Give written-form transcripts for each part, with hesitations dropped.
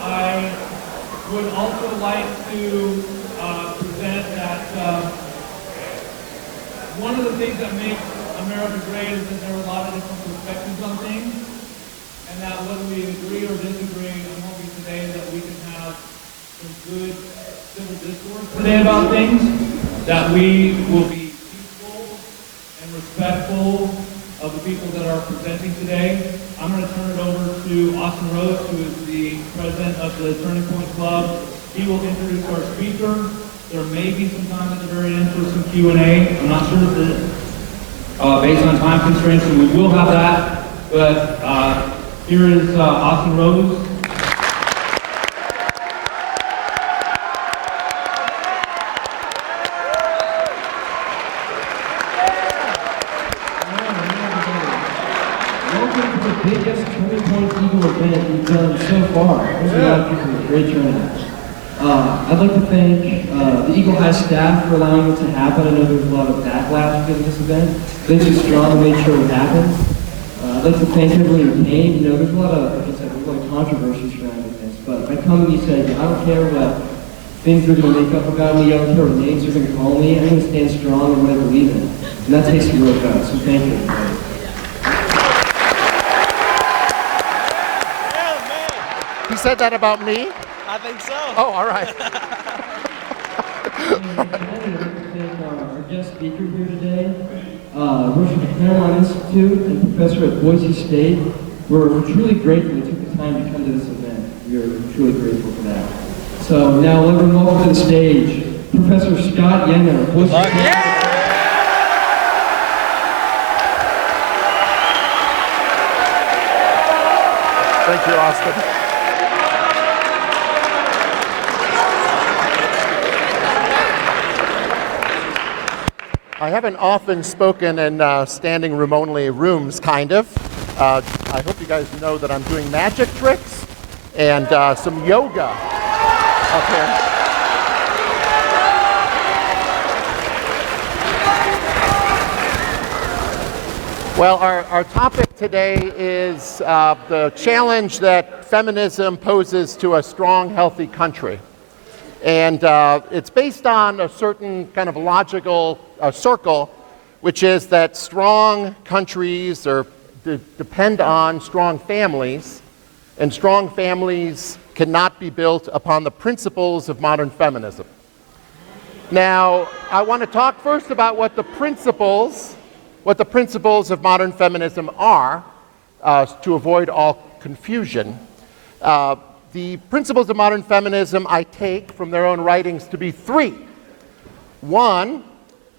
I would also like to present that one of the things that makes America great is that there are a lot of different perspectives on things, and that whether we agree or disagree, I'm hoping today that we can have some good civil discourse today about things, that we will be peaceful and respectful of the people that are presenting today. I'm going to turn it over to Austin Rhodes, who is the president of the Turning Point Club. He will introduce our speaker. There may be some time at the very end for some Q&A. I'm not sure if based on time constraints, so we will have that. But here is Austin Rhodes. Welcome to the biggest Turning Point Eagle event we've done so far. There's a lot of people with great turnout. I'd like to thank the Eagle High staff for allowing it to happen. I know there was a lot of backlash because of this event. They just strongly made sure it happened. I'd like to thank everyone who came. You know, there's a lot of, like I said, there's a lot of controversy surrounding this. But I come and you say, I don't care what things they're going to make up about me. I don't care what names they're going to call me. I'm going to stand strong in what I believe in. And that takes some real guts. So thank you, everybody. You said that about me? I think so. Oh, all right. I'd like to thank our guest speaker here today, Worship at Claremont Institute and professor at Boise State. We're truly grateful they took the time to come to this event. We're truly grateful for that. So now let me welcome to the stage Professor Scott Yenor of Boise State. Thank you, Austin. I haven't often spoken in standing room only rooms, kind of. I hope you guys know that I'm doing magic tricks and some yoga up here. Well, our topic today is the challenge that feminism poses to a strong, healthy country. And it's based on a certain kind of logical circle, which is that strong countries depend on strong families, and strong families cannot be built upon the principles of modern feminism. Now, I want to talk first about what the principles of modern feminism are, to avoid all confusion. The principles of modern feminism I take from their own writings to be three. One,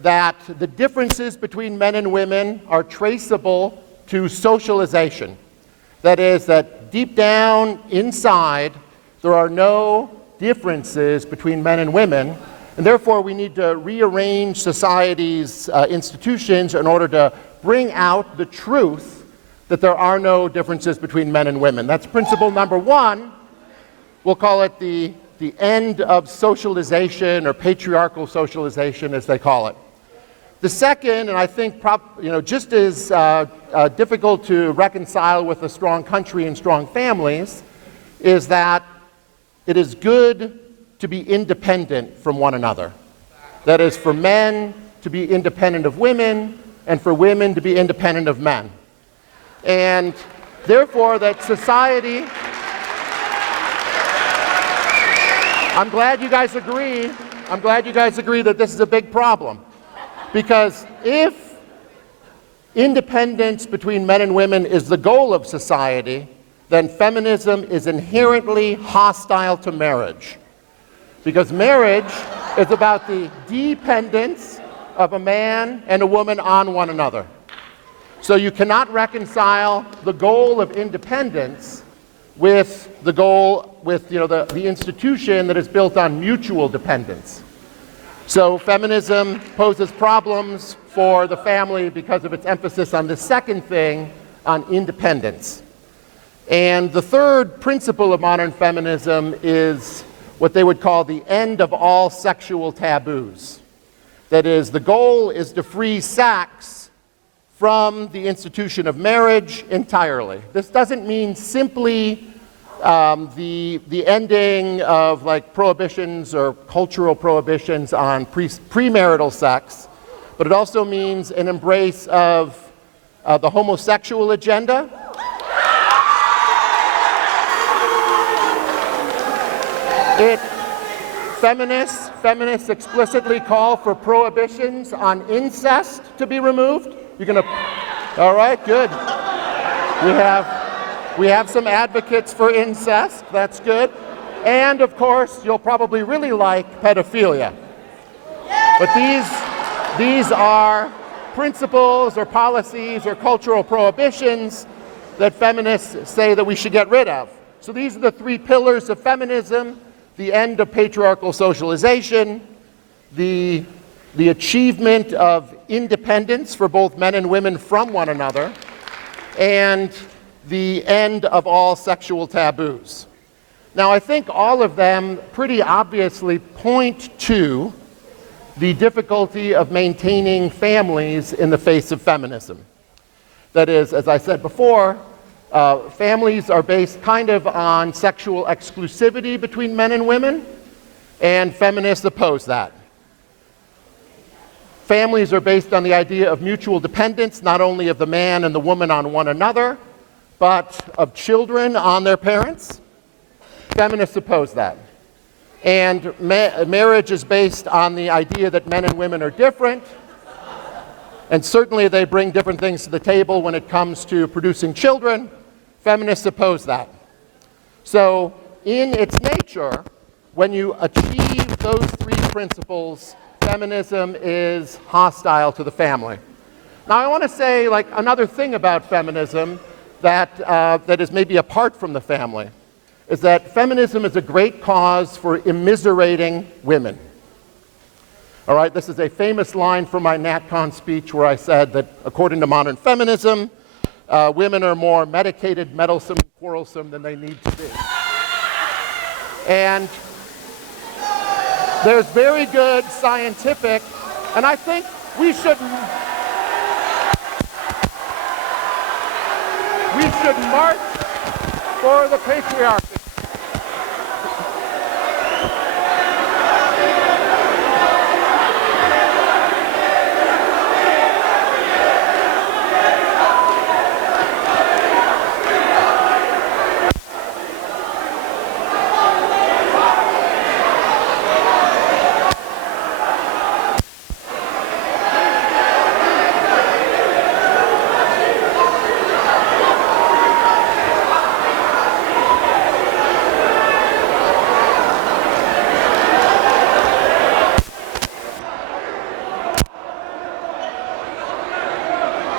that the differences between men and women are traceable to socialization. That is, that deep down inside, there are no differences between men and women, and therefore we need to rearrange society's institutions in order to bring out the truth that there are no differences between men and women. That's principle number one. We'll call it the end of socialization, or patriarchal socialization, as they call it. The second, and I think just as difficult to reconcile with a strong country and strong families, is that it is good to be independent from one another. That is, for men to be independent of women, and for women to be independent of men. And therefore, that society... I'm glad you guys agree that this is a big problem. Because if independence between men and women is the goal of society, then feminism is inherently hostile to marriage. Because marriage is about the dependence of a man and a woman on one another. So you cannot reconcile the goal of independence with the goal, with the institution that is built on mutual dependence. So feminism poses problems for the family because of its emphasis on the second thing, on independence. And the third principle of modern feminism is what they would call the end of all sexual taboos. That is, the goal is to free sex from the institution of marriage entirely. This doesn't mean simply the ending of like prohibitions or cultural prohibitions on premarital sex, but it also means an embrace of the homosexual agenda. Feminists explicitly call for prohibitions on incest to be removed. You're gonna, all right, good. We have some advocates for incest, that's good. And of course, you'll probably really like pedophilia. But these are principles or policies or cultural prohibitions that feminists say that we should get rid of. So these are the three pillars of feminism: the end of patriarchal socialization, the achievement of independence for both men and women from one another, and the end of all sexual taboos. Now, I think all of them pretty obviously point to the difficulty of maintaining families in the face of feminism. That is, as I said before, families are based kind of on sexual exclusivity between men and women, and feminists oppose that. Families are based on the idea of mutual dependence, not only of the man and the woman on one another, but of children on their parents. Feminists oppose that. And marriage is based on the idea that men and women are different, and certainly they bring different things to the table when it comes to producing children. Feminists oppose that. So, in its nature, when you achieve those three principles, feminism is hostile to the family. Now, I want to say like another thing about feminism that is maybe apart from the family, is that feminism is a great cause for immiserating women. All right, this is a famous line from my NatCon speech where I said that according to modern feminism, women are more medicated, meddlesome, and quarrelsome than they need to be. And there's very good scientific, and I think we should march for the patriarchy.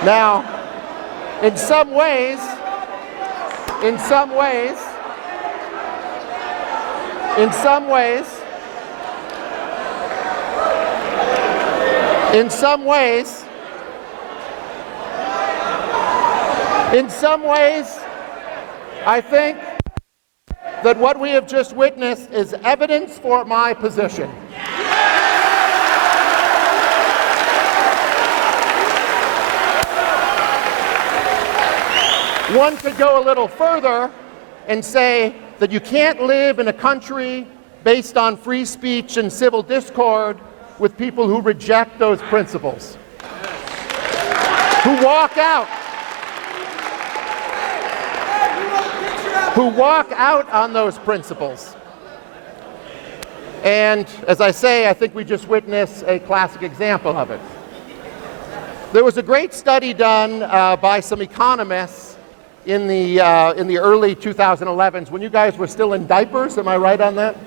Now, in some ways, I think that what we have just witnessed is evidence for my position. One could go a little further and say that you can't live in a country based on free speech and civil discord with people who reject those principles, who walk out on those principles. And as I say, I think we just witnessed a classic example of it. There was a great study done by some economists in the early 2011s, when you guys were still in diapers, am I right on that?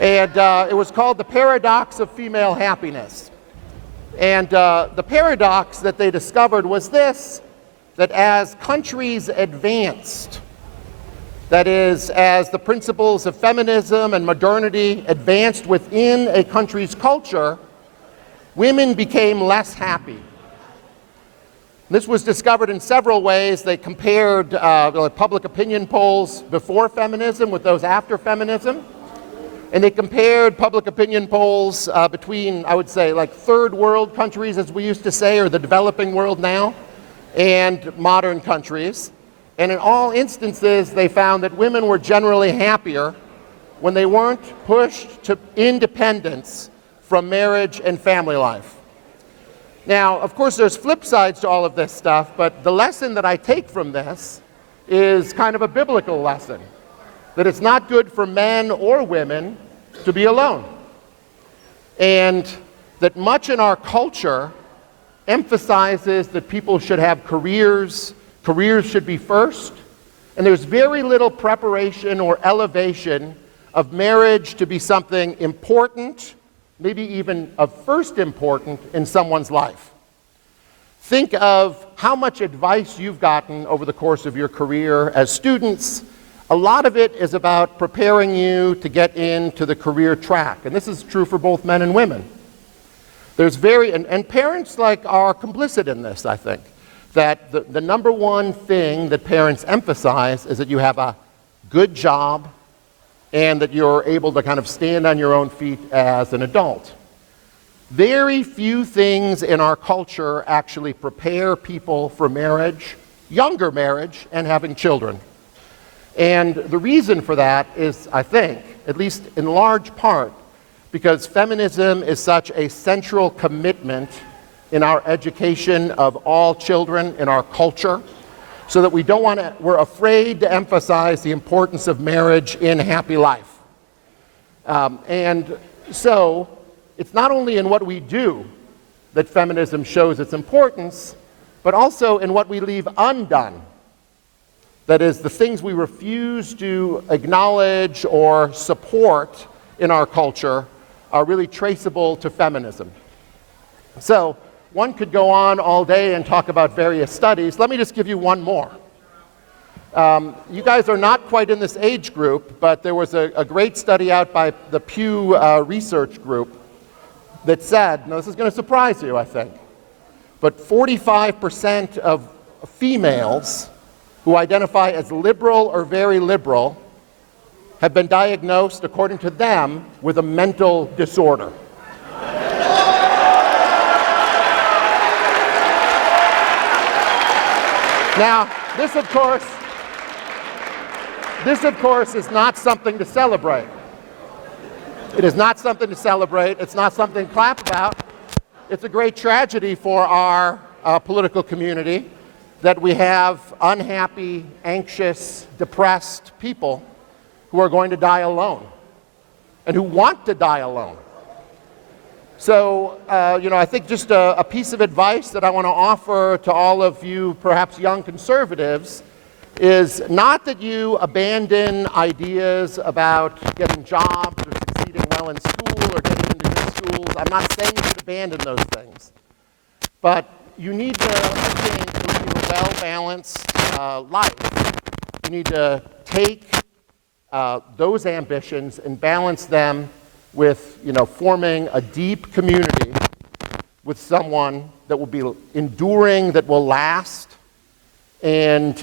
And it was called The Paradox of Female Happiness. And the paradox that they discovered was this, that as countries advanced, that is, as the principles of feminism and modernity advanced within a country's culture, women became less happy. This was discovered in several ways. They compared public opinion polls before feminism with those after feminism. And they compared public opinion polls between, I would say, like third world countries, as we used to say, or the developing world now, and modern countries. And in all instances, they found that women were generally happier when they weren't pushed to independence from marriage and family life. Now, of course, there's flip sides to all of this stuff, but the lesson that I take from this is kind of a biblical lesson, that it's not good for men or women to be alone. And that much in our culture emphasizes that people should have careers should be first, and there's very little preparation or elevation of marriage to be something important, maybe even of first importance in someone's life. Think of how much advice you've gotten over the course of your career as students. A lot of it is about preparing you to get into the career track, and this is true for both men and women. There's and parents are complicit in this, I think, that the number one thing that parents emphasize is that you have a good job and that you're able to kind of stand on your own feet as an adult. Very few things in our culture actually prepare people for marriage, younger marriage, and having children. And the reason for that is, I think, at least in large part, because feminism is such a central commitment in our education of all children in our culture, so that we're afraid to emphasize the importance of marriage in happy life. And so it's not only in what we do that feminism shows its importance, but also in what we leave undone. That is, the things we refuse to acknowledge or support in our culture are really traceable to feminism. So one could go on all day and talk about various studies. Let me just give you one more. You guys are not quite in this age group, but there was a great study out by the Pew Research Group that said, now this is going to surprise you, I think, but 45% of females who identify as liberal or very liberal have been diagnosed, according to them, with a mental disorder. Now, this of course is not something to celebrate. It is not something to celebrate. It's not something to clap about. It's a great tragedy for our political community that we have unhappy, anxious, depressed people who are going to die alone and who want to die alone. So, I think just a piece of advice that I want to offer to all of you, perhaps young conservatives, is not that you abandon ideas about getting jobs or succeeding well in school or getting into good schools. I'm not saying you should abandon those things. But you need to, I think, live a well-balanced life. You need to take those ambitions and balance them with, forming a deep community with someone that will be enduring, that will last, and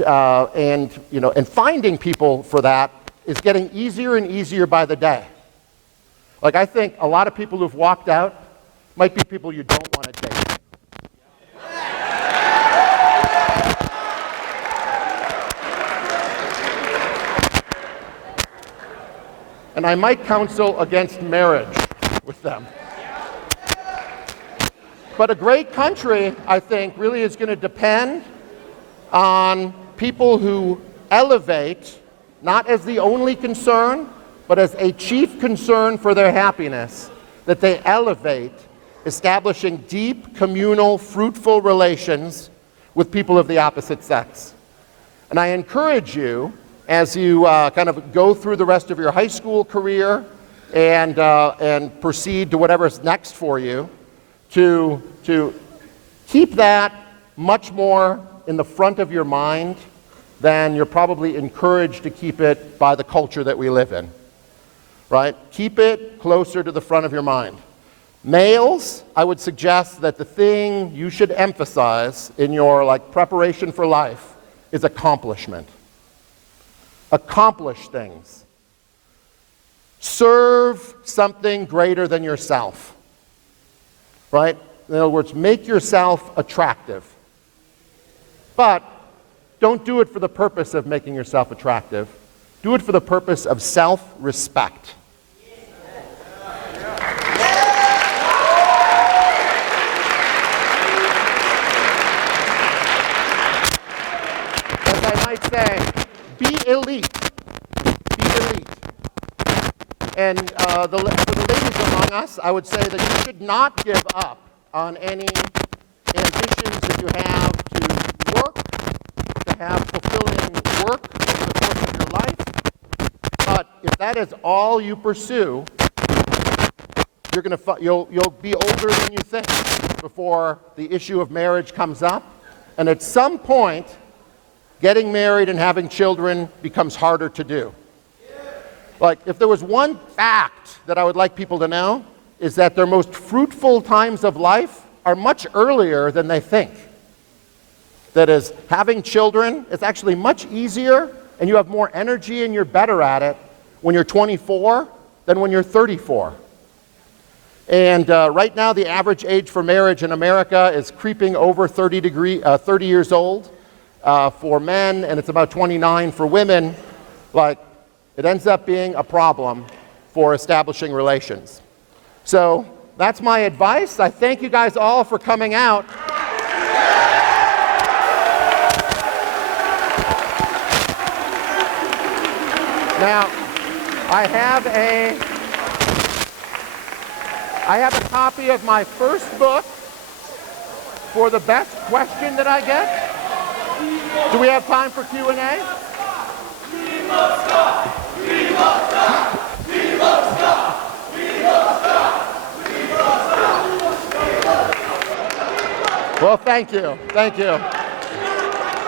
finding people for that is getting easier and easier by the day. Like, I think a lot of people who've walked out might be people you don't want to date. And I might counsel against marriage with them. But a great country, I think, really is going to depend on people who elevate, not as the only concern, but as a chief concern for their happiness, that they elevate establishing deep, communal, fruitful relations with people of the opposite sex. And I encourage you, as you kind of go through the rest of your high school career and proceed to whatever's next for you, to keep that much more in the front of your mind than you're probably encouraged to keep it by the culture that we live in, right? Keep it closer to the front of your mind. Males, I would suggest that the thing you should emphasize in your preparation for life is accomplishment. Accomplish things. Serve something greater than yourself, right? In other words, make yourself attractive. But don't do it for the purpose of making yourself attractive. Do it for the purpose of self-respect. As I might say, be elite. Be elite. And for the ladies among us, I would say that you should not give up on any ambitions that you have to work, to have fulfilling work over the course of your life. But if that is all you pursue, you'll be older than you think before the issue of marriage comes up. And at some point, getting married and having children becomes harder to do. Like, if there was one fact that I would like people to know, is that their most fruitful times of life are much earlier than they think. That is, having children is actually much easier, and you have more energy and you're better at it when you're 24 than when you're 34. And right now, the average age for marriage in America is creeping over 30 years old for men, and it's about 29 for women. Like, it ends up being a problem for establishing relations. So that's my advice. I thank you guys all for coming out. Now, I have a copy of my first book for the best question that I get. Do we have time for Q&A? We love Scott! We love Scott! We love Scott! We love Scott! We love Scott! Well, thank you. Thank you.